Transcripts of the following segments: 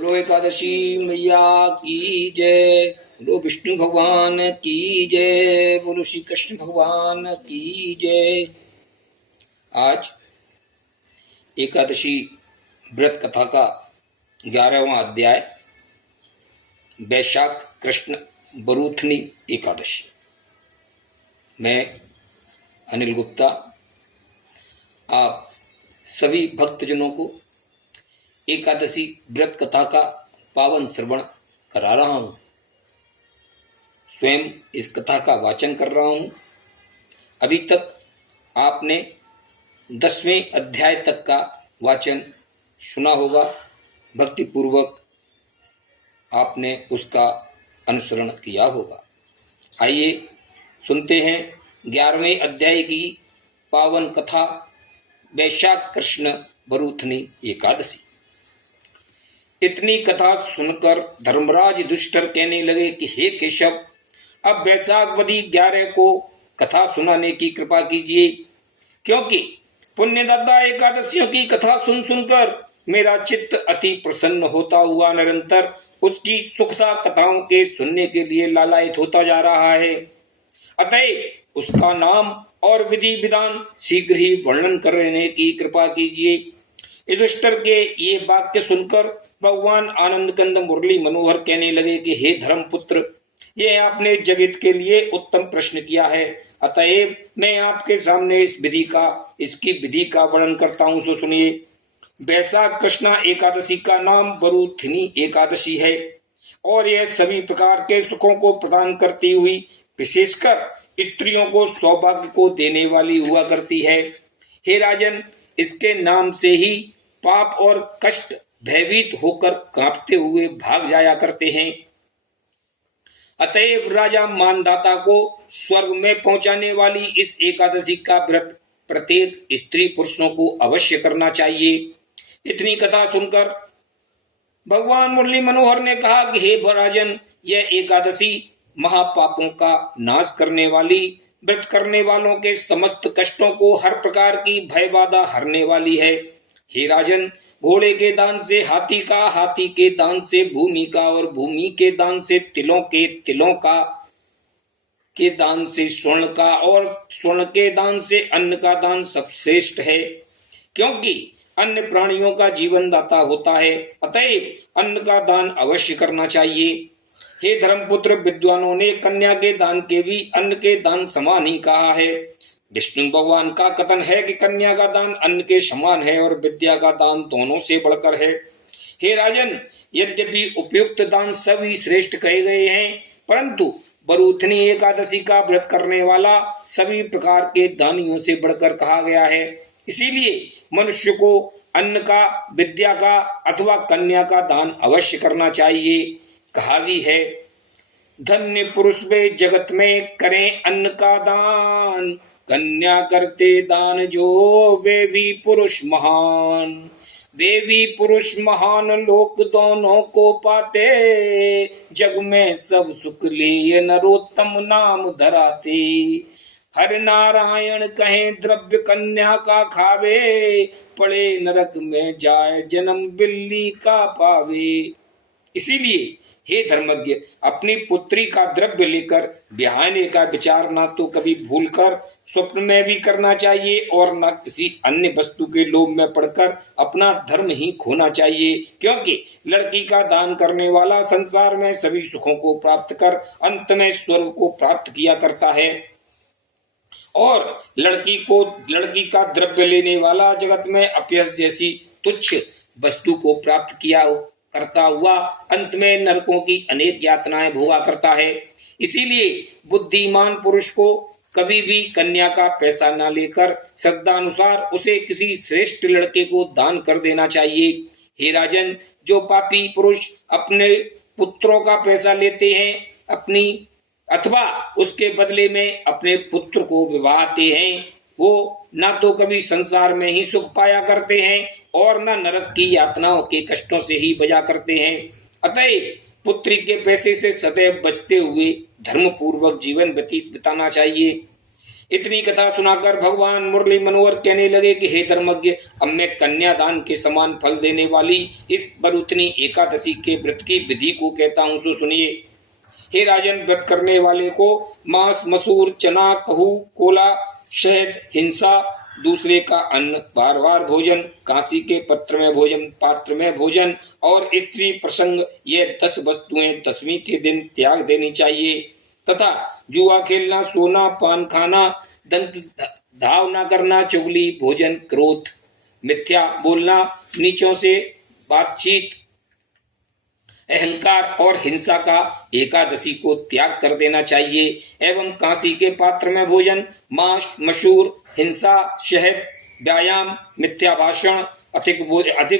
बोलो एकादशी मैया की जय। बोलो विष्णु भगवान की जय। बोलो श्री कृष्ण भगवान की जय। आज एकादशी व्रत कथा का 11वां अध्याय वैशाख कृष्ण बरूथनी एकादशी। मैं अनिल गुप्ता आप सभी भक्तजनों को एकादशी व्रत कथा का पावन श्रवण करा रहा हूँ। स्वयं इस कथा का वाचन कर रहा हूँ। अभी तक आपने 10वें अध्याय तक का वाचन सुना होगा। भक्तिपूर्वक आपने उसका अनुसरण किया होगा। आइए सुनते हैं 11वें अध्याय की पावन कथा वैशाख कृष्ण बरूथनी एकादशी। इतनी कथा सुनकर धर्मराज दुष्टर कहने लगे कि हे केशव, अब वैशाखवदी 11 को कथा सुनाने की कृपा कीजिए, क्योंकि पुण्यदाता एकादशियों की कथा सुन सुनकर मेरा चित्त अति प्रसन्न होता हुआ निरंतर उसकी सुखदा कथाओं के सुनने के लिए लालायित होता जा रहा है। अतएव उसका नाम और विधि विधान शीघ्र ही वर्णन करने की कृपा कीजिए। युधिष्ठिर के ये वाक्य सुनकर भगवान आनंद कंद मुरली मनोहर कहने लगे कि हे धर्मपुत्र, ये आपने जगत के लिए उत्तम प्रश्न किया है। अतएव मैं आपके सामने इसकी विधि का वर्णन करता हूँ, सो सुनिए। वैशाख कृष्ण एकादशी का नाम बरूथनी एकादशी है और यह सभी प्रकार के सुखों को प्रदान करती हुई विशेषकर स्त्रियों को सौभाग्य को देने वाली हुआ करती है। हे राजन, इसके नाम से ही पाप और कष्ट भयभीत होकर कांपते हुए भाग जाया करते हैं। अतएव राजा मानदाता को स्वर्ग में पहुंचाने वाली इस एकादशी का व्रत प्रत्येक स्त्री पुरुषों को अवश्य करना चाहिए। इतनी कथा सुनकर भगवान मुरली मनोहर ने कहा कि हे राजन, यह एकादशी महापापों का नाश करने वाली, व्रत करने वालों के समस्त कष्टों को हर प्रकार की भय बाधा हरने वाली है। हे राजन, घोड़े के दान से हाथी का, हाथी के दान से भूमि का और भूमि के दान से तिलों के दान से स्वर्ण का और स्वर्ण के दान से अन्न का दान सबश्रेष्ठ है, क्योंकि अन्य प्राणियों का जीवन दाता होता है। अतएव अन्न का दान अवश्य करना चाहिए। हे धर्मपुत्र, विद्वानों ने कन्या के दान के भी अन्न के दान समान ही कहा है। विष्णु भगवान का कथन है कि कन्या का दान अन्न के समान है और विद्या का दान दोनों से बढ़कर है। हे राजन, यद्यपि उपयुक्त दान सभी श्रेष्ठ कहे गए हैं, परंतु बरूथनी एकादशी का व्रत करने वाला सभी प्रकार के दानियों से बढ़कर कहा गया है। इसीलिए मनुष्य को अन्न का, विद्या का अथवा कन्या का दान अवश्य करना चाहिए। कहा भी है, धन्य पुरुष वे जगत में करें अन्न का दान, कन्या करते दान जो वे भी पुरुष महान। वे भी पुरुष महान लोक दोनों को पाते, जग में सब सुख लिए नरोत्तम नाम धराते। हर नारायण कहें द्रव्य कन्या का खावे, पड़े नरक में जाए जन्म बिल्ली का पावे। इसीलिए हे धर्मज्ञ, अपनी पुत्री का द्रव्य लेकर ब्याहने का विचार ना तो कभी भूलकर स्वप्न में भी करना चाहिए और न किसी अन्य वस्तु के लोभ में पड़कर अपना धर्म ही खोना चाहिए, क्योंकि लड़की का दान करने वाला संसार में सभी सुखों को प्राप्त कर अंत में स्वर्ग को प्राप्त किया करता है और लड़की का द्रव्य लेने वाला जगत में अपयश जैसी तुच्छ वस्तु को प्राप्त किया करता हुआ अंत में नरकों की अनेक यातनाएं भोगा करता है। इसीलिए बुद्धिमान पुरुष को कभी भी कन्या का पैसा न लेकर श्रद्धानुसार उसे किसी श्रेष्ठ लड़के को दान कर देना चाहिए। हे राजन, जो पापी पुरुष अपने पुत्रों का पैसा लेते हैं अपनी अथवा उसके बदले में अपने पुत्र को विवाहते हैं, वो न तो कभी संसार में ही सुख पाया करते हैं और न नरक की यातनाओं के कष्टों से ही बचा करते हैं। अतएव पुत्री के पैसे से सदैव बचते हुए धर्म पूर्वक जीवन व्यतीत बिताना चाहिए। इतनी कथा सुनाकर भगवान मुरली मनोहर कहने लगे कि हे धर्मज्ञ, अब मैं कन्यादान के समान फल देने वाली इस बरूतनी एकादशी के व्रत की विधि को कहता हूँ, सो सुनिए। हे राजन, व्रत करने वाले को मांस, मसूर, चना, कहू, कोला, शहद, हिंसा, दूसरे का अन्न, बार बार भोजन, कांसी के पत्र में भोजन, पात्र में भोजन और स्त्री प्रसंग, ये 10 वस्तुएं 10वीं के दिन त्याग देनी चाहिए तथा जुआ खेलना, सोना, पान खाना, दंत धाव न करना, चुगली, भोजन, क्रोध, मिथ्या बोलना, नीचों से बातचीत, अहंकार और हिंसा का एकादशी को त्याग कर देना चाहिए एवं कांसी के पात्र में भोजन, मांस, मशहूर, हिंसा, शहद, व्यायाम, मिथ्या भाषण, अधिक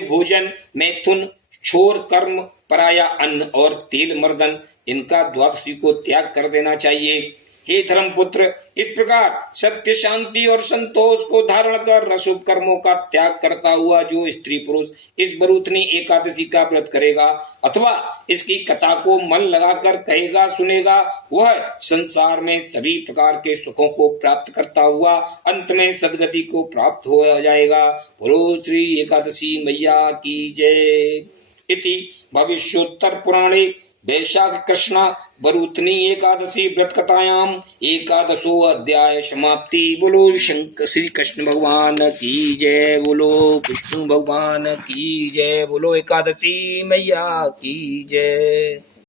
भोजन, मैथुन, छोर कर्म, पराया अन्न और तेल मर्दन, इनका द्वादशी को त्याग कर देना चाहिए। हे धर्मपुत्र, इस प्रकार सत्य, शांति और संतोष को धारण कर अशुभ कर्मों का त्याग करता हुआ जो स्त्री पुरुष इस बरूतनी एकादशी का व्रत करेगा अथवा इसकी कथा को मन लगाकर कहेगा, सुनेगा, वह संसार में सभी प्रकार के सुखों को प्राप्त करता हुआ अंत में सदगति को प्राप्त हो जाएगा। बोलो श्री एकादशी मैया की जय। इति भविष्योत्तर पुराणे वैशाख कृष्ण बरूतनी एकादशी व्रत कथायाम एकादशो अध्याय समाप्ति। बोलो शंकर श्री कृष्ण भगवान की जय, बोलो विष्णु भगवान की जय, बोलो एकादशी मैया की जय।